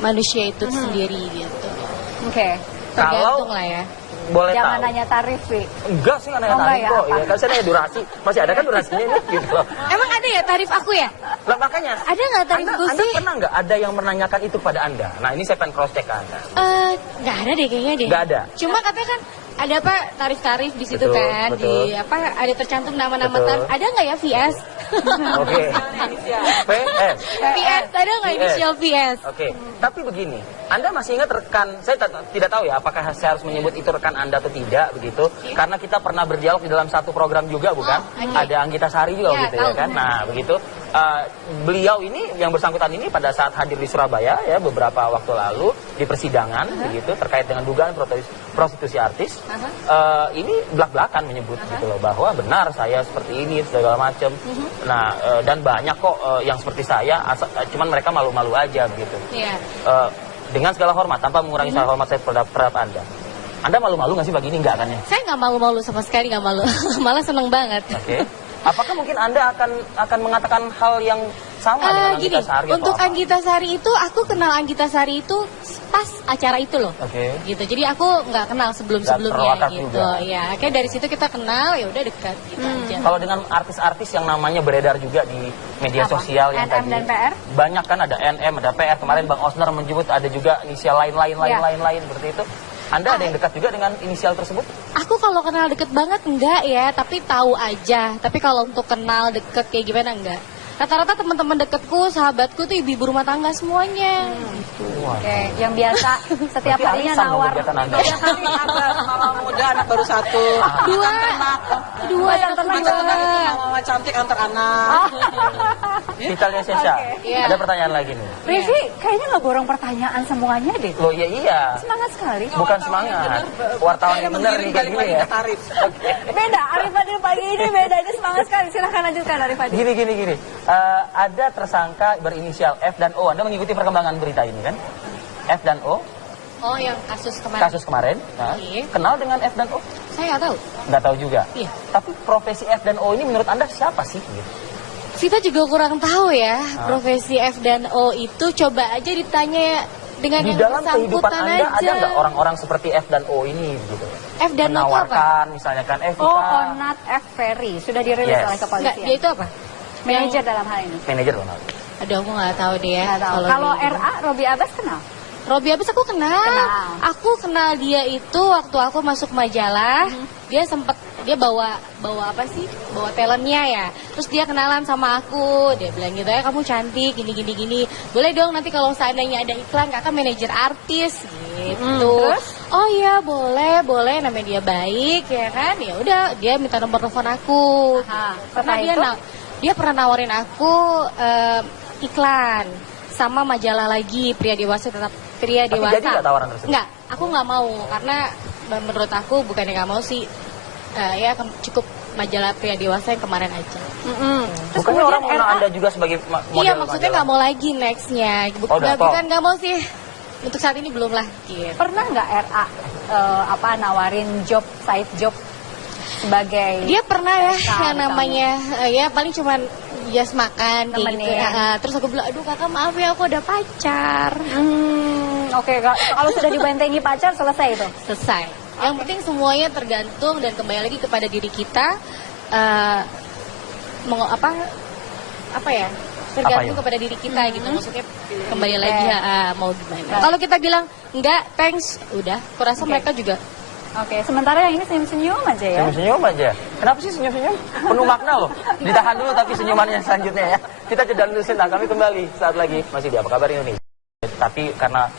manusia itu sendiri gitu. Oke. Tergantung lah ya. Boleh Jangan tahu. nanya tarif, Vi. Enggak sih, nggak nanya Oh, tarif enggak ya, kok. apa? Ya, kan saya nanya durasi. Masih ada kan durasinya ini gitu loh. Emang ada ya tarif aku ya? Lah makanya. Ada nggak tarifku Anda sih? pernah nggak ada yang menanyakan itu pada Anda? Nah ini saya pengen cross check ke Anda. Nggak ada deh kayaknya deh. Nggak ada? Cuma katanya kan ada apa tarif-tarif di situ Betul, kan betul. di apa ada tercantum nama-nama Betul. tarif. Ada nggak ya VS? Oke. PS. VS ada nggak VS? inisial VS? Oke, tapi begini, Anda masih ingat rekan, saya tidak tahu ya apakah saya harus menyebut itu rekan Anda atau tidak begitu, karena kita pernah berdialog di dalam satu program juga bukan? oke. Ada Anggita Sari juga Ya, gitu ya tahu. kan? Nah begitu, beliau ini yang bersangkutan ini pada saat hadir di Surabaya ya beberapa waktu lalu di persidangan begitu terkait dengan dugaan prostitusi artis, ini belak-belakan menyebut gitu loh bahwa benar saya seperti ini segala macam. Nah dan banyak kok yang seperti saya, cuman mereka malu-malu aja begitu. Iya. Dengan segala hormat, tanpa mengurangi segala hormat saya terhadap Anda. Anda malu-malu nggak sih bagi ini? Enggak kan ya? Saya nggak malu-malu sama sekali, nggak malu. Malah seneng banget. Oke. Apakah mungkin Anda akan mengatakan hal yang sama dengan Gini, Anggita Sari atau untuk apa? Anggita Sari itu aku kenal Anggita Sari itu pas acara itu loh. Oke. Gitu. Jadi aku nggak kenal Nggak sebelum-sebelumnya terlakat gitu. juga. Ya, kayak dari situ kita kenal, ya udah dekat gitu aja. Kalau dengan artis-artis yang namanya beredar juga di media Apa? sosial yang NM tadi dan PR? banyak kan ada NM, ada PR. Kemarin Bang Osner menyebut ada juga inisial lain seperti itu. Anda ada yang dekat juga dengan inisial tersebut? Aku kalau kenal deket banget enggak ya, tapi tahu aja. Tapi kalau untuk kenal deket kayak gimana enggak. Rata-rata teman-teman deketku, sahabatku tuh ibu-ibu rumah tangga semuanya. Oke, yang biasa setiap Berarti harinya arisan dong nawar. kegiatan Anda. Iya kali ada mama muda anak baru satu. Dua Macam yang tenang Macam banget. mama cantik antar anak. Vitalnya Sesha, Iya. ada pertanyaan lagi nih. Rivi, kayaknya nggak borong pertanyaan semuanya deh. Loh ya iya, Semangat sekali. bukan semangat. Wartawan yang benar nih kayak gini ya. Tarif. Beda, Arif Fadil pagi ini beda. Ini semangat sekali. Silahkan lanjutkan Arif Fadil. Gini. Ada tersangka berinisial F dan O. Anda mengikuti perkembangan berita ini kan? F dan O, Oh, yang kasus kemarin. kasus kemarin. Nah, Iya. kenal dengan F dan O? Saya nggak tahu. Nggak tahu juga. Iya. Tapi profesi F dan O ini menurut Anda siapa sih? Gitu. Kita juga kurang tahu ya profesi F dan O itu. Coba aja ditanya dengan Di yang dalam kehidupan bersangkutan Anda aja. ada nggak orang-orang seperti F dan O ini? Gitu. F dan O itu apa? Menawarkan misalnya kan, kita Oh, Onat F. Ferry. Sudah dirilis Yes. oleh Enggak, kepolisian. dia itu apa? Manajer dalam hal ini. manajer Ronald. Aduh, aku nggak tahu deh ya. Nggak tahu. Kalau dia- RA, Robi Abbas kenal? Robi Abis aku kenal. Aku kenal dia itu waktu aku masuk majalah. Dia sempet bawa apa sih? Bawa talentnya ya. Terus dia kenalan sama aku. Dia bilang gitu ya, kamu cantik gini. Boleh dong nanti kalau seandainya ada iklan kakak manajer artis gitu. Terus? Oh iya boleh. Namanya dia baik ya kan. Ya udah dia minta nomor telepon aku. Aha. Karena Setelah itu? dia pernah nawarin aku iklan sama majalah lagi pria dewasa Tapi jadi nggak tawaran tersebut? Enggak, aku nggak mau karena menurut aku bukannya nggak mau sih cukup majalah pria dewasa yang kemarin aja. Terus Bukannya orang kemudian mengenal RA? Anda juga sebagai model Iya maksudnya majalah? nggak mau lagi nextnya. Oh, udah stop. Bukan nggak mau sih. Untuk saat ini belum lah. Gitu. Pernah nggak RA nawarin job, side job sebagai Dia pernah ya Misalnya. yang namanya ya paling cuman just makan kayak gitu. Temenin. Terus aku bilang, aduh kakak maaf ya aku ada pacar. Oke, kalau sudah dibentengi pacar selesai itu. Selesai. Yang penting semuanya tergantung dan kembali lagi kepada diri kita. Apa ya? Tergantung kepada diri kita gitu. Maksudnya kembali lagi mau gimana. Kalau kita bilang enggak, thanks, udah. Kurasa mereka juga. Oke, sementara yang ini senyum-senyum aja ya. Senyum-senyum aja. Kenapa sih senyum-senyum? Penuh makna loh. Ditahan dulu tapi senyumannya selanjutnya ya. Kita jeda dulu sebentar. Kami kembali saat lagi. Masih di Apa Kabar Indonesia. Tapi karena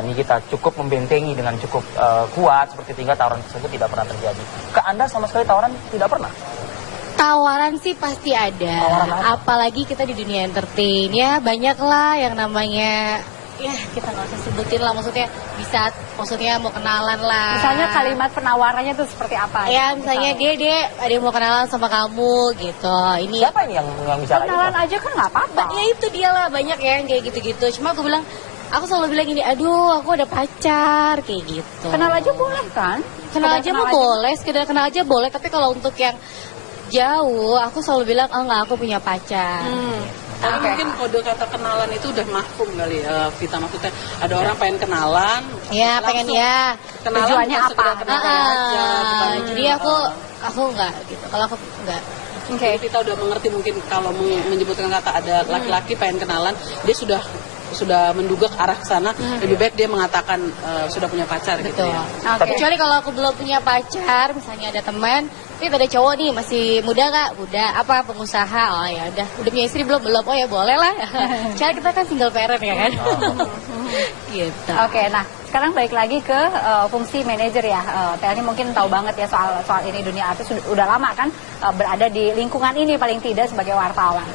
Nikita cukup membentengi dengan cukup kuat seperti tinggal tawaran tersebut tidak pernah terjadi. Ke Anda sama sekali tawaran tidak pernah? Tawaran sih pasti ada. Tawaran apa? Apalagi kita di dunia entertain ya, banyak lah yang namanya ya kita nggak usah sebutin lah, maksudnya mau kenalan lah. Misalnya kalimat penawarannya tuh seperti apa? Ya misalnya dia ada yang mau kenalan sama kamu gitu. Ini Siapa ini yang bicara itu? Kenalan aja kan nggak apa-apa. ya itu dia lah, banyak ya yang kayak gitu-gitu. Cuma aku bilang, aku selalu bilang gini, aduh aku ada pacar kayak gitu. Kenal aja boleh kan? Kenal aja mah boleh, sekedar kenal aja boleh. Tapi kalau untuk yang jauh, aku selalu bilang, oh enggak, aku punya pacar. Tapi mungkin kode kata kenalan itu udah mahfum kali ya, Vita, maksudnya ada orang pengen kenalan. Ya, pengen ya. Kenalan Tujuannya bukan apa? sekedar kenalan aja. bukan. Jadi aku enggak gitu. Kalau aku enggak. Oke. Jadi Vita udah mengerti mungkin kalau menyebutkan kata ada laki-laki pengen kenalan, dia sudah menduga ke arah sana. Lebih baik dia mengatakan sudah punya pacar gitu Betul. ya. Oke. Kecuali kalau aku belum punya pacar, misalnya ada teman, tapi ada cowok nih masih muda Kak, muda apa pengusaha, oh ya udah punya istri belum, oh ya boleh lah. Cara kita kan single parent ya kan. Gitu. Oke, nah sekarang balik lagi ke fungsi manajer ya. Teh ini mungkin tahu banget ya soal ini, dunia artis udah lama kan berada di lingkungan ini paling tidak sebagai wartawan.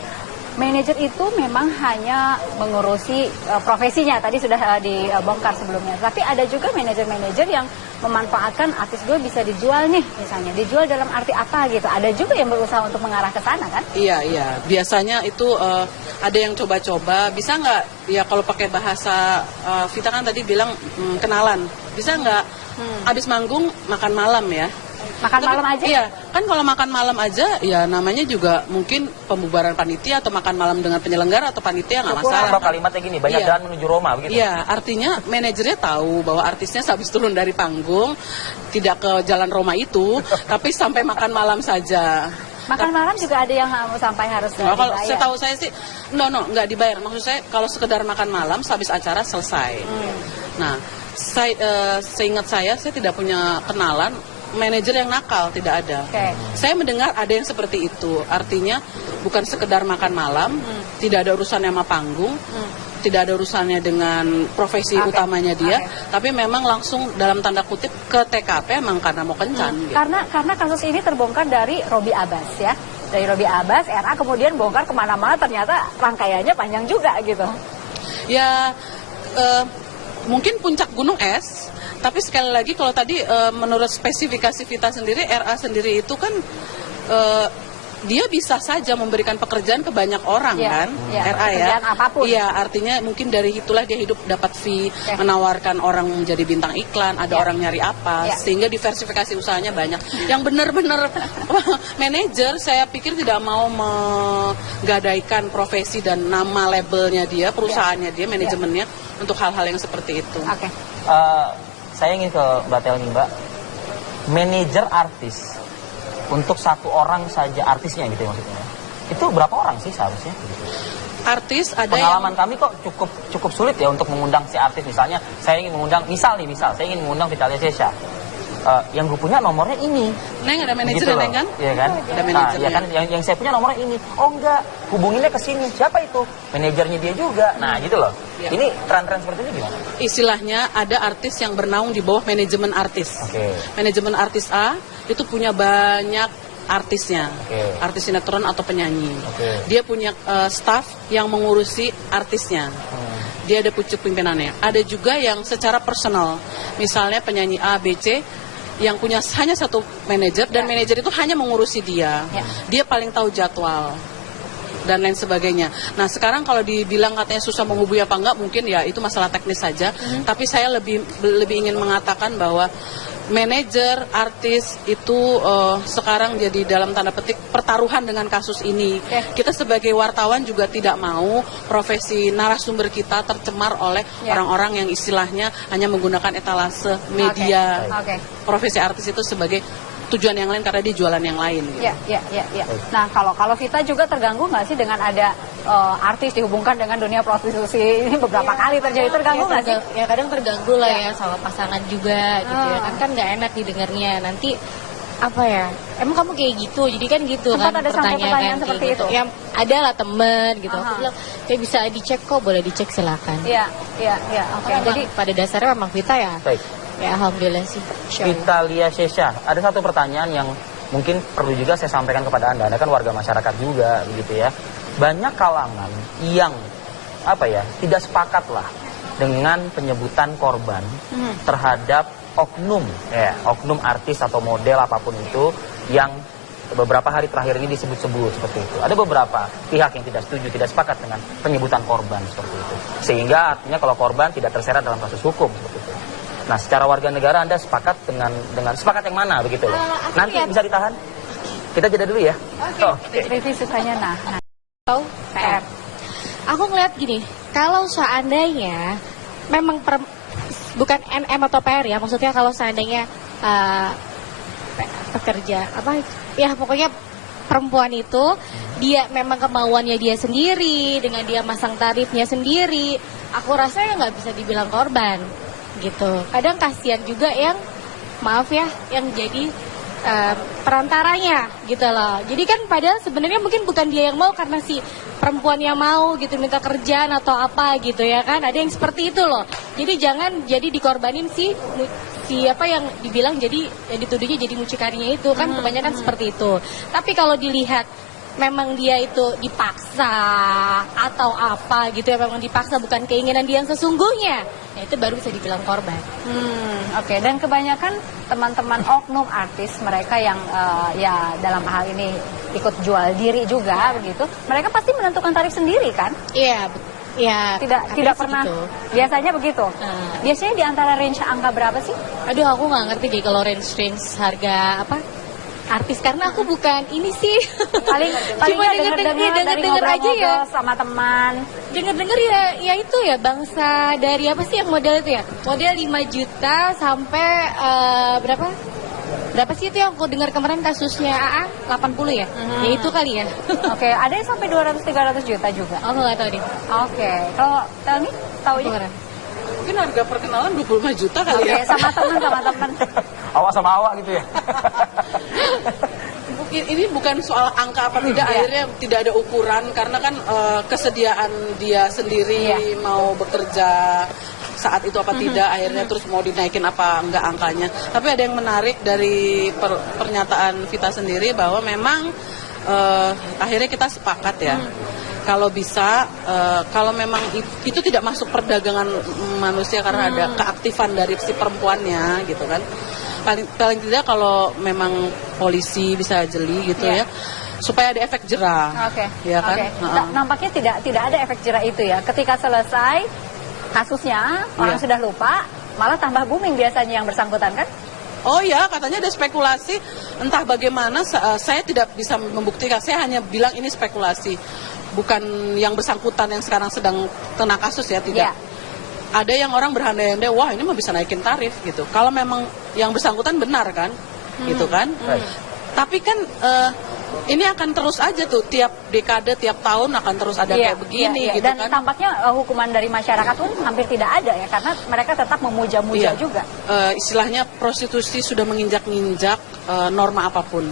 Manajer itu memang hanya mengurusi profesinya, tadi sudah dibongkar sebelumnya. Tapi ada juga manajer-manajer yang memanfaatkan artis gue bisa dijual nih, misalnya. Dijual dalam arti apa gitu. Ada juga yang berusaha untuk mengarah ke sana kan? Iya. Biasanya itu ada yang coba-coba. Bisa nggak? Ya kalau pakai bahasa Vita kan tadi bilang kenalan. Bisa nggak? Abis manggung makan malam ya. Makan malam aja? Iya, kan kalau makan malam aja ya namanya juga mungkin pembubaran panitia atau makan malam dengan penyelenggara atau panitia nggak masalah. Atau kalimatnya gini, banyak jalan menuju Roma begitu. Iya, artinya manajernya tahu bahwa artisnya habis turun dari panggung tidak ke jalan Roma itu, tapi sampai makan malam saja. Makan malam juga ada yang sampai harus Nah, kalau dibayar. setahu saya sih, nggak dibayar. Maksud saya kalau sekedar makan malam habis acara selesai. Nah, seingat saya tidak punya kenalan manajer yang nakal, tidak ada. Oke. Saya mendengar ada yang seperti itu. Artinya bukan sekedar makan malam, tidak ada urusannya sama panggung, tidak ada urusannya dengan profesi utamanya dia, tapi memang langsung dalam tanda kutip ke TKP emang karena mau kencan. Gitu. Karena kasus ini terbongkar dari Robby Abbas ya. Dari Robby Abbas, RA kemudian bongkar kemana-mana, ternyata rangkaiannya panjang juga gitu. Ya mungkin puncak gunung es. Tapi sekali lagi kalau tadi menurut spesifikasi Vita sendiri, RA sendiri itu kan dia bisa saja memberikan pekerjaan ke banyak orang kan, RA ya. Pekerjaan apapun. Iya, artinya mungkin dari itulah dia hidup dapat fee, menawarkan orang menjadi bintang iklan, ada orang nyari apa, sehingga diversifikasi usahanya banyak. Yang benar-benar manajer saya pikir tidak mau menggadaikan profesi dan nama labelnya dia, perusahaannya dia, manajemennya untuk hal-hal yang seperti itu. Oke. Saya ingin ke Mbak Tel nih Mbak, manajer artis untuk satu orang saja artisnya gitu ya maksudnya, itu berapa orang sih seharusnya? Artis ada Pengalaman kami kok cukup sulit ya untuk mengundang si artis. Misalnya saya ingin mengundang, misal saya ingin mengundang Vitalia Sesha. Yang gue punya nomornya ini. Neng ada manajer Gitu Neng kan? Iya kan? Ada manajernya. Iya kan yang saya punya nomornya ini. Oh enggak, hubunginnya ke sini. Siapa itu? Manajernya dia juga. Nah, gitu loh. Ya. Ini tren-tren seperti ini gimana? Istilahnya ada artis yang bernaung di bawah manajemen artis. Oke. Manajemen artis A itu punya banyak artisnya, artis sinetron atau penyanyi. Dia punya staff yang mengurusi artisnya. Dia ada pucuk pimpinannya. Ada juga yang secara personal, misalnya penyanyi A, B, C, yang punya hanya satu manajer dan manajer itu hanya mengurusi dia. Dia paling tahu jadwal dan lain sebagainya. Nah sekarang kalau dibilang katanya susah menghubungi apa enggak, mungkin ya itu masalah teknis saja. Tapi saya lebih ingin mengatakan bahwa manajer artis itu sekarang jadi dalam tanda petik pertaruhan dengan kasus ini. Kita sebagai wartawan juga tidak mau profesi narasumber kita tercemar oleh orang-orang yang istilahnya hanya menggunakan etalase media. Profesi artis itu sebagai tujuan yang lain karena dia jualan yang lain. Gitu. Ya. Nah kalau Vita juga terganggu nggak sih dengan ada artis dihubungkan dengan dunia prostitusi ini beberapa kali terjadi, terganggu nggak sih? Ya kadang terganggu lah ya sama pasangan juga gitu ya kan nggak enak didengarnya nanti apa ya, emang kamu kayak gitu, jadi kan gitu. Sempat kan ada pertanyaan seperti gitu. itu? Ya ada lah temen gitu, aku bilang kayak bisa dicek kok, boleh dicek silakan. Iya. Oke. Jadi pada dasarnya memang Vita ya. Baik. Ya alhamdulillah sih. Vitalia Sesha, ada satu pertanyaan yang mungkin perlu juga saya sampaikan kepada Anda kan warga masyarakat juga begitu ya. Banyak kalangan yang tidak sepakat lah dengan penyebutan korban terhadap oknum artis atau model apapun itu yang beberapa hari terakhir ini disebut-sebut seperti itu. Ada beberapa pihak yang tidak setuju, tidak sepakat dengan penyebutan korban seperti itu. Sehingga artinya kalau korban tidak terseret dalam kasus hukum seperti itu. Nah, secara warga negara Anda sepakat dengan sepakat yang mana begitu loh? Nanti bisa ditahan. Kita jeda dulu ya. Revisi sukanya nah. Tahu? PR. aku ngeliat gini, kalau seandainya memang bukan NM atau PR ya, maksudnya kalau seandainya pekerja apa ya, pokoknya perempuan itu dia memang kemauannya dia sendiri dengan dia masang tarifnya sendiri, aku rasa ya nggak bisa dibilang korban gitu. Kadang kasihan juga yang maaf ya yang jadi perantaranya gitu loh. Jadi kan padahal sebenarnya mungkin bukan dia yang mau, karena si perempuan yang mau gitu minta kerjaan atau apa gitu ya kan. Ada yang seperti itu loh. Jadi jangan jadi dikorbanin si apa yang dibilang jadi yang dituduhnya jadi mucikarinya itu kan kebanyakan seperti itu. Tapi kalau dilihat memang dia itu dipaksa atau apa gitu ya, memang dipaksa bukan keinginan dia yang sesungguhnya, ya itu baru bisa dibilang korban. Oke. Dan kebanyakan teman-teman oknum artis mereka yang ya dalam hal ini ikut jual diri juga begitu, mereka pasti menentukan tarif sendiri kan? Iya, ya Tidak pernah gitu. Biasanya begitu. Biasanya di antara range angka berapa sih? Aduh, aku nggak ngerti deh kalau range harga apa artis, karena aku bukan ini sih. Paling Cuma denger-denger dari denger aja ya. ngobrol-ngobrol sama teman. Dengar-dengar ya itu ya bangsa dari apa sih yang model itu ya? Model 5 juta sampai berapa? Berapa sih itu yang aku dengar kemarin kasusnya AA 80 ya? Ya itu kali ya. Oke, ada yang sampai 200-300 juta juga. Aku nggak tahu deh. Oke, kalau Telmi tahu Kemarin. Mungkin harga perkenalan 25 juta kali Oke, ya. sama teman. Awak sama awak gitu ya. Ini bukan soal angka apa tidak, akhirnya tidak ada ukuran karena kan kesediaan dia sendiri mau bekerja saat itu apa tidak, akhirnya terus mau dinaikin apa enggak angkanya. Tapi ada yang menarik dari pernyataan Vita sendiri bahwa memang akhirnya kita sepakat ya. Kalau bisa, kalau memang itu tidak masuk perdagangan manusia karena ada keaktifan dari si perempuannya gitu kan. Paling tidak kalau memang polisi bisa jeli gitu ya, supaya ada efek jerah. Oke. Ya kan? Nampaknya tidak ada efek jerah itu ya. Ketika selesai kasusnya, orang sudah lupa, malah tambah booming biasanya yang bersangkutan kan? Oh ya, katanya ada spekulasi, entah bagaimana, saya tidak bisa membuktikan, saya hanya bilang ini spekulasi. Bukan yang bersangkutan yang sekarang sedang kena kasus ya, tidak. Ada yang orang berandai-andai, wah ini mah bisa naikin tarif gitu. Kalau memang yang bersangkutan benar kan, gitu kan. Tapi kan ini akan terus aja tuh, tiap dekade, tiap tahun akan terus ada kayak begini gitu Dan kan. tampaknya hukuman dari masyarakat pun hampir tidak ada ya, karena mereka tetap memuja-muja juga. Istilahnya prostitusi sudah menginjak-injak norma apapun.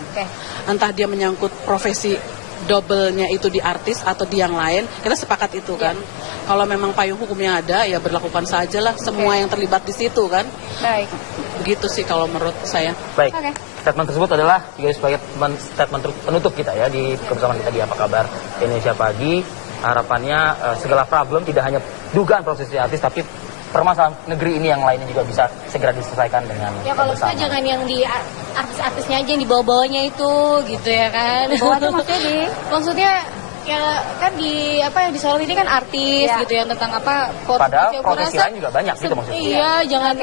Entah dia menyangkut profesi double-nya itu di artis atau di yang lain, kita sepakat itu kan. Kalau memang payung hukumnya ada, ya berlakukan sajalah semua yang terlibat di situ kan. Baik. Begitu sih kalau menurut saya. Baik. Statement tersebut adalah juga sebagai statement penutup kita ya di kebersamaan kita di Apa Kabar Indonesia Pagi. Harapannya segala problem tidak hanya dugaan prostitusi artis, tapi permasalahan negeri ini yang lainnya juga bisa segera diselesaikan dengan Ya kalau bisa jangan yang di artis-artisnya aja yang di bawah-bawahnya itu gitu ya kan. Bawah tuh maksudnya ya kan di apa yang disorot ini kan artis gitu yang tentang apa padahal aku profesi rasa lain juga banyak gitu maksudnya. Iya, jangan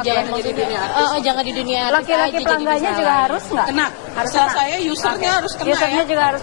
jangan maksudnya jangan di dunia artis Laki-laki aja pelanggannya jadi juga harus nggak? Kena. Salah saya usernya harus kena Usernya ya. juga harus